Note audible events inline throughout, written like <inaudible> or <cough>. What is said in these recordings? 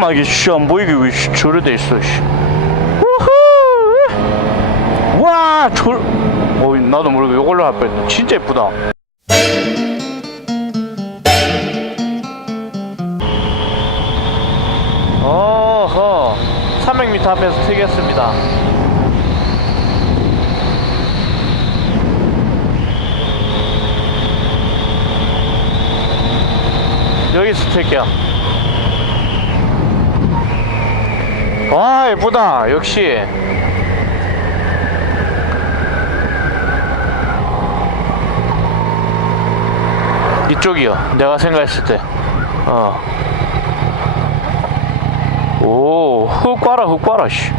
깜깜하게 씨 안 보이게 왜 씨, 저래 돼 있어 씨. 우후! 와, 저, 어, 나도 모르게 이걸로 할 뻔했네. 진짜 예쁘다. 어허, 300m 앞에서 튀겼습니다. 여기서 튈게요. 와, 예쁘다. 역시. 이쪽이요. 내가 생각했을 때. 어. 오, 흙 봐라, 흙 봐라, 씨.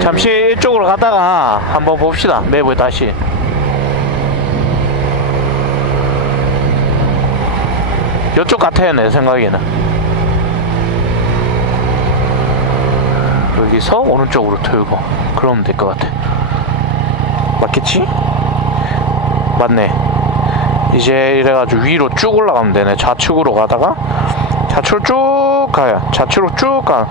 잠시 이쪽으로 가다가 한번 봅시다. 맵을 다시. 이쪽 같아요, 내 생각에는. 여기서 오른쪽으로 틀고, 그러면 될 것 같아. 맞겠지? 맞네. 이제 이래가지고 위로 쭉 올라가면 되네. 좌측으로 가다가 좌측으로 쭉 가요. 좌측으로 쭉 가.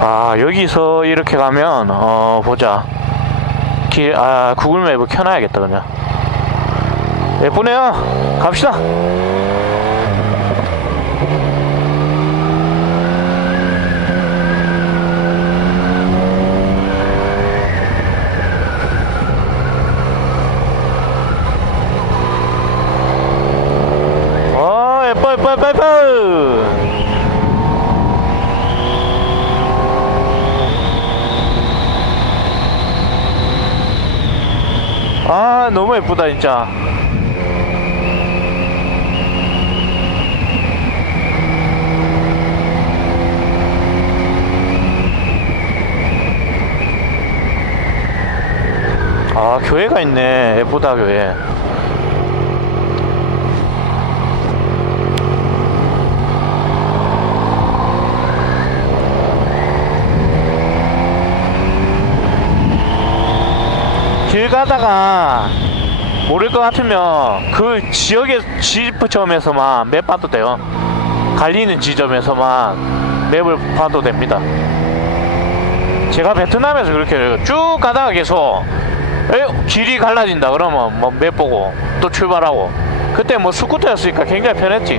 아 여기서 이렇게 가면 어 보자. 길, 아 구글 맵을 켜놔야겠다 그냥. 예쁘네요. 갑시다. 예뻐. 아 너무 예쁘다 진짜 아 교회가 있네 예쁘다 교회 길 가다가 모를 것 같으면 그 지역의 지점에서만 맵 봐도 돼요. 갈리는 지점에서만 맵을 봐도 됩니다. 제가 베트남에서 그렇게. 쭉 가다가 계속 에, 길이 갈라진다 그러면 뭐 맵 보고 또 출발하고 그때 뭐 스쿠터였으니까 굉장히 편했지.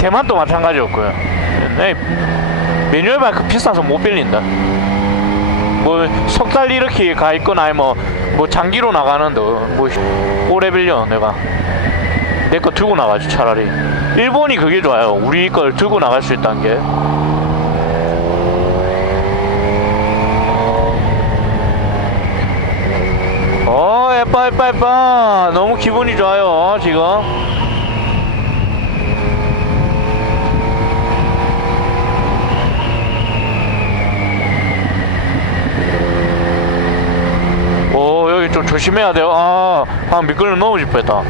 대만도 마찬가지였고요. 네, 매뉴얼 바이크 비싸서 못 빌린다. 뭐 석달 이렇게 가 있거나 아니면 뭐 장기로 나가는데 뭐 오래 빌려 내가 내 거 들고 나가지 차라리 일본이 그게 좋아요 우리 걸 들고 나갈 수 있다는 게 어, 예뻐, 예뻐, 예뻐. 너무 기분이 좋아요, 지금. 오 여기 좀 조심해야 돼요. 아 방금 미끄러 넘어질 뻔했다.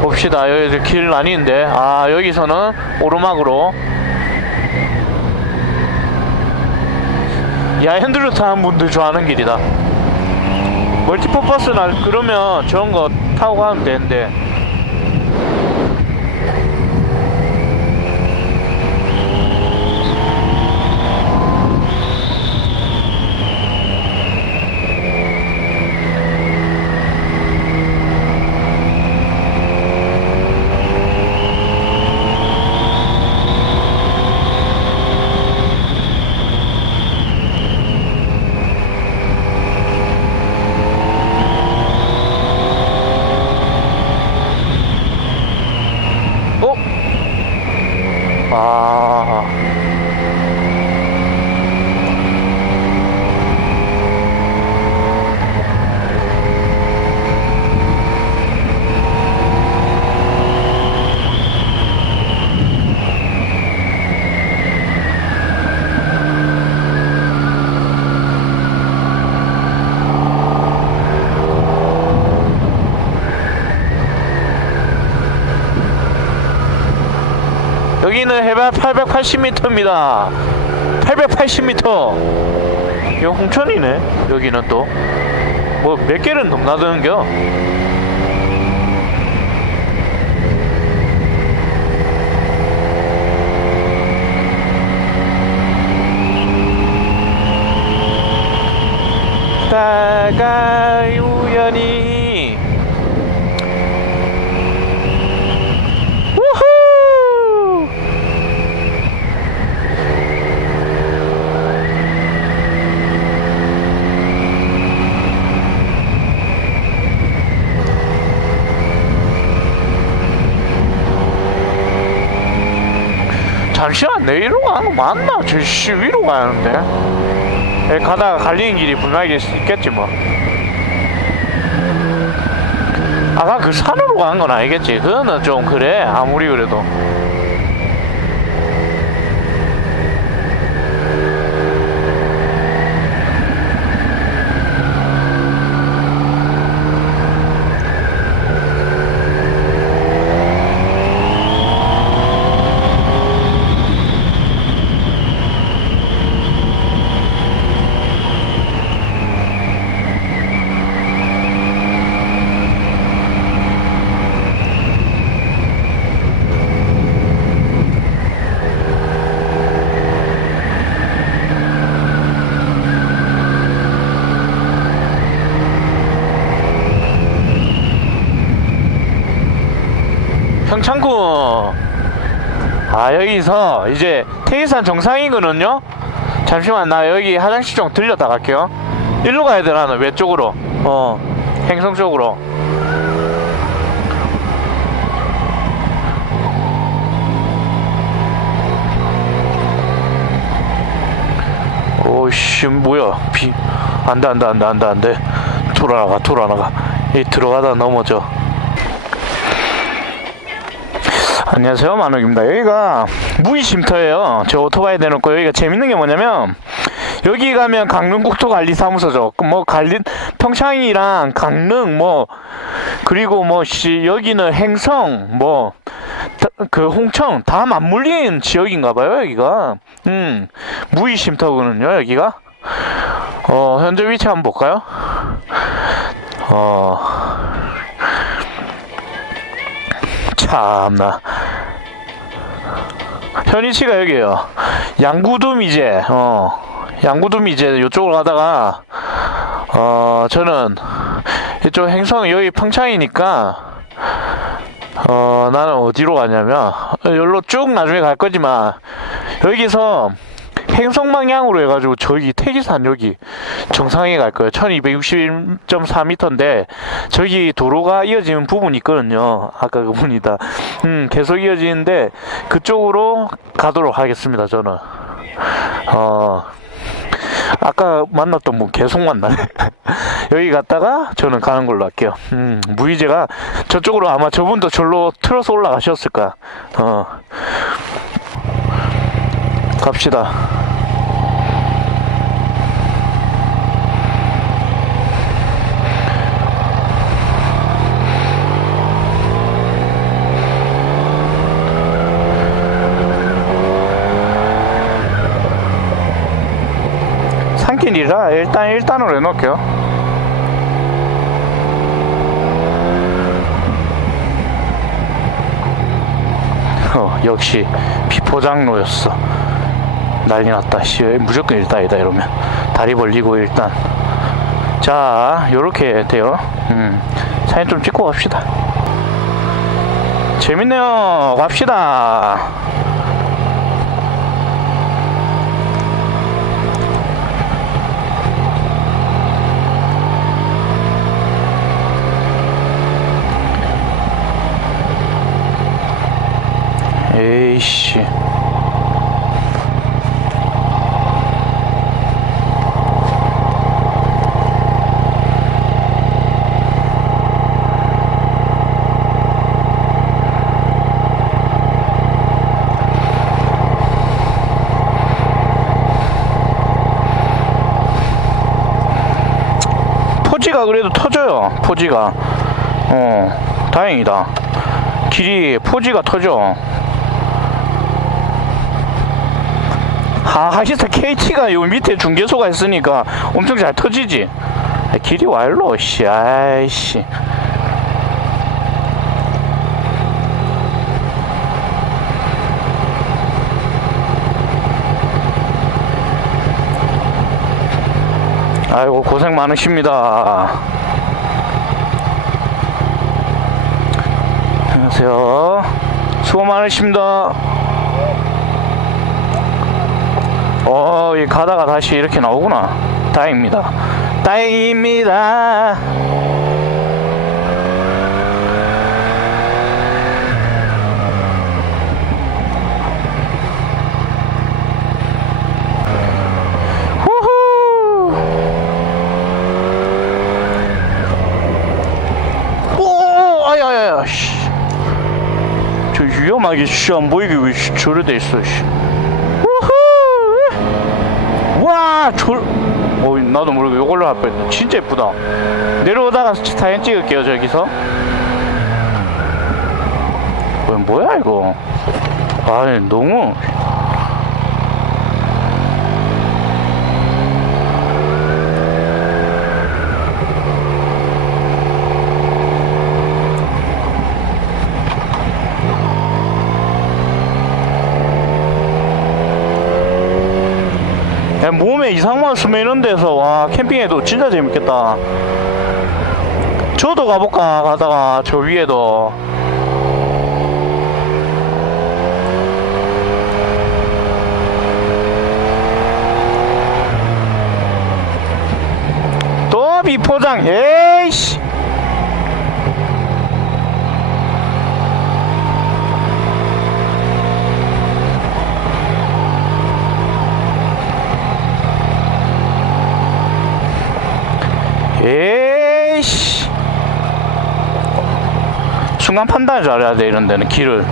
봅시다. 여기 길 아닌데. 아 여기서는 오르막으로. 야 핸들을 타는 분들 좋아하는 길이다. 멀티퍼퍼스나 그러면 저런 거 타고 가면 되는데 Bye. 아. 여기는 해발 880m입니다. 880m. 이거 홍천이네 여기는 또 뭐 몇 개는 넘나드는겨 다가 우연히 우후 잠시만 내리로 가는 거 맞나? 저씨 위로 가는데. 에, 가다가 갈리는 길이 분명히 있겠지 뭐. 아까 그 산으로 가는 건 아니겠지. 그거는 좀 그래. 아무리 그래도 평창구 아 여기서 이제 태기산 정상이거든요? 잠시만 나 여기 화장실 좀 들렸다 갈게요. 일로 가야 되나 너 왼쪽으로. 어 행성 쪽으로. 오씨 뭐야? 비 안돼 안돼 안돼 안돼 안돼. 돌아나가 돌아나가. 이 들어가다 넘어져 안녕하세요. 만욱입니다. 여기가 무이쉼터예요. 저 오토바이 대놓고 여기가 재밌는 게 뭐냐면 여기 가면 강릉 국토관리사무소죠. 그뭐 관리 평창이랑 강릉 뭐 그리고 뭐 씨 여기는 행성 뭐 그 홍천 다 맞물린 지역인가 봐요 여기가. 음 무이쉼터거든요 여기가. 어 현재 위치 한번 볼까요? 어 참나. 현위치가 여기에요. 양구둠 이제 어 양구둠 이제 이쪽으로 가다가 어 저는 이쪽 행성 여기 평창이니까 어 나는 어디로 가냐면 여기로 쭉 나중에 갈 거지만 여기서 행성 방향으로 해가지고 저기 태기산 여기 정상에 갈 거예요. 1261.4m인데 저기 도로가 이어지는 부분이 있거든요. 아까 그 분이다. 음 계속 이어지는데 그쪽으로 가도록 하겠습니다. 저는 어 아까 만났던 분 계속 만나네. <laughs> 여기 갔다가 저는 가는 걸로 할게요. 음, 무이제가 저쪽으로 아마 저분도 절로 틀어서 올라가셨을 거야. 어. 갑시다. 산길이라 일단 일단으로 해놓을게요. 어, 역시 비포장로였어. 난리 났다. 씨, 무조건 일단이다 이러면 다리 벌리고 일단. 자, 요렇게 돼요. 음, 사진 좀 찍고 갑시다. 재밌네요. 갑시다. 에이씨. 포지가 그래도 터져요. 포지가. 어, 다행이다. 길이 포지가 터져. 하, 하시스 KT가 요 밑에 중계소가 있으니까 엄청 잘 터지지. 아, 길이 와일로, 씨, 아이씨. 아이고, 고생 많으십니다. 안녕하세요. 수고 많으십니다. 어, 이 가다가 다시 이렇게 나오구나. 다행입니다. 다행입니다. 오, 아야야야, 씨. 저 위험하게 씨 안 보이게 왜 씨, 저래 돼 있어, 씨. 나도 모르게 이걸로 할 뻔했다. 진짜 예쁘다. 내려오다가 사진 찍을게요, 저기서. 뭐, 뭐야, 이거. 아니, 너무. 야, 몸에 이상만 스매는 데서 와 캠핑해도 진짜 재밌겠다. 저도 가볼까 가다가 저 위에도 또 비포장 에이씨 에이씨 순간 판단을 잘해야 돼 이런 데는 길을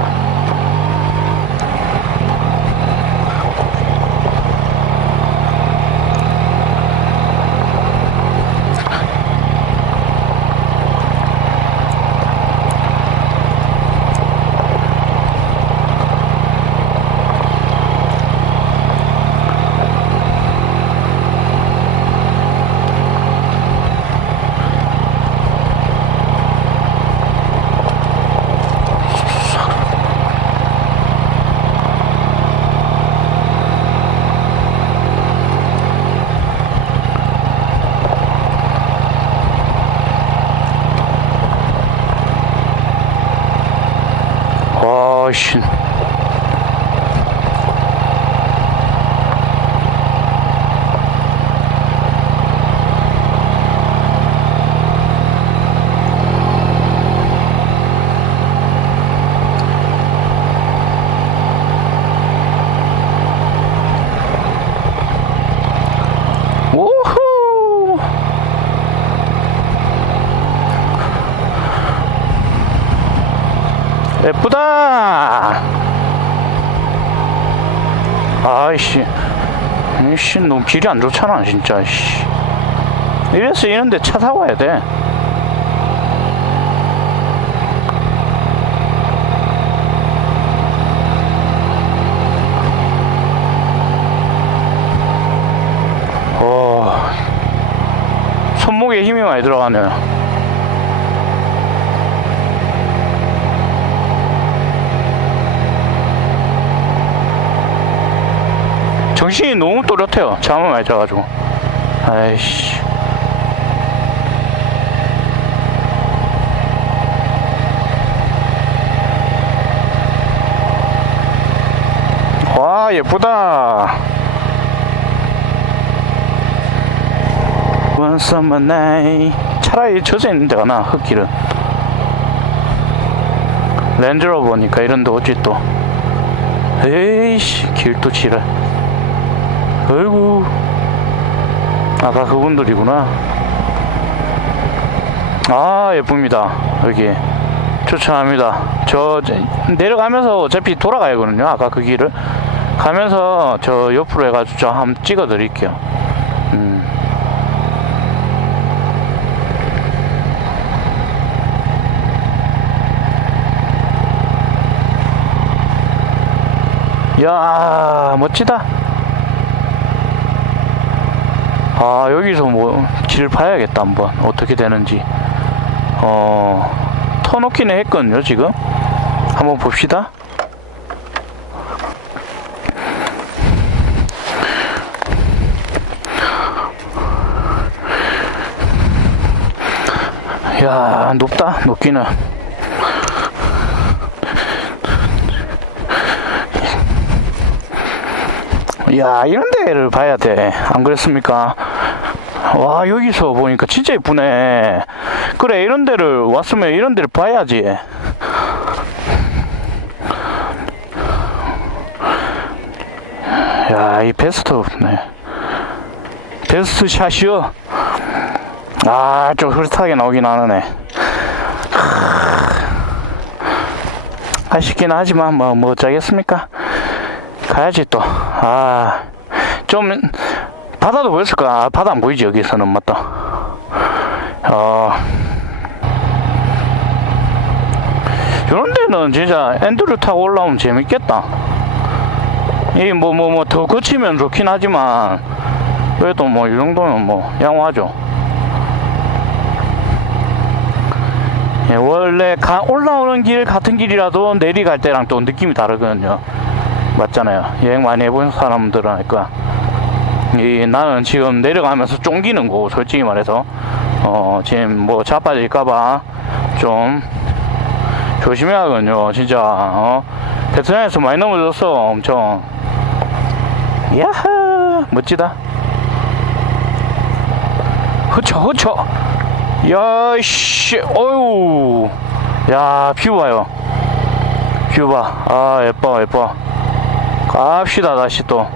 와씨 오호 예쁘다. 아이씨, 이씨 너무 길이 안 좋잖아 진짜. 씨. 이래서 이런데 차 타고 와야 돼. 오, 손목에 힘이 많이 들어가네요. 정신이 너무 또렷해요. 잠을 많이 자가지고. 아이씨. 와, 예쁘다. One summer night. 차라리 젖어 있는 데가 나, 흙길은. 랜드로버니까 이런 데 어찌 또. 에이씨, 길도 지랄. 아이고. 아까 그분들이구나. 아 예쁩니다. 여기 추천합니다. 저 저- 내려가면서 어차피 돌아가야거든요 아까 그 길을. 가면서 저 옆으로 해가지고 저 한번 찍어 드릴게요. 음. 야 멋지다 아 여기서 뭐 길 봐야겠다 한번. 어떻게 되는지. 어 터놓기는 했거든요 지금. 한번 봅시다. 야 높다 높기는. 야 이런 데를 봐야 돼. 안 그랬습니까 와 여기서 보니까 진짜 이쁘네. 그래 이런 데를 왔으면 이런 데를 봐야지. 야 이 베스트 네. 베스트 샷이요? 아 좀 흐릿하게 나오긴 하네. 아쉽긴 하지만 뭐, 뭐 어쩌겠습니까? 가야지 또. 아, 좀, 바다도 보였을까? 아, 바다 안 보이지, 여기서는, 맞다. 어, 이런 데는 진짜 엔드를 타고 올라오면 재밌겠다. 이, 뭐, 뭐, 뭐, 더 거치면 좋긴 하지만, 그래도 뭐, 이 정도는 뭐, 양호하죠. 예, 원래 가, 올라오는 길 같은 길이라도 내리갈 때랑 또 느낌이 다르거든요. 맞잖아요. 여행 많이 해본 사람들은 알 거야. 이, 나는 지금 내려가면서 쫑기는 거고, 솔직히 말해서. 어, 지금 뭐 자빠질까봐 좀 조심해야 하거든요. 진짜, 어. 베트남에서 많이 넘어졌어, 엄청. 야하! 멋지다. 흐쳐, 흐쳐! 야, 씨, 어유 야, 뷰 봐요. 뷰 봐. 아, 예뻐, 예뻐. 갑시다 다시 또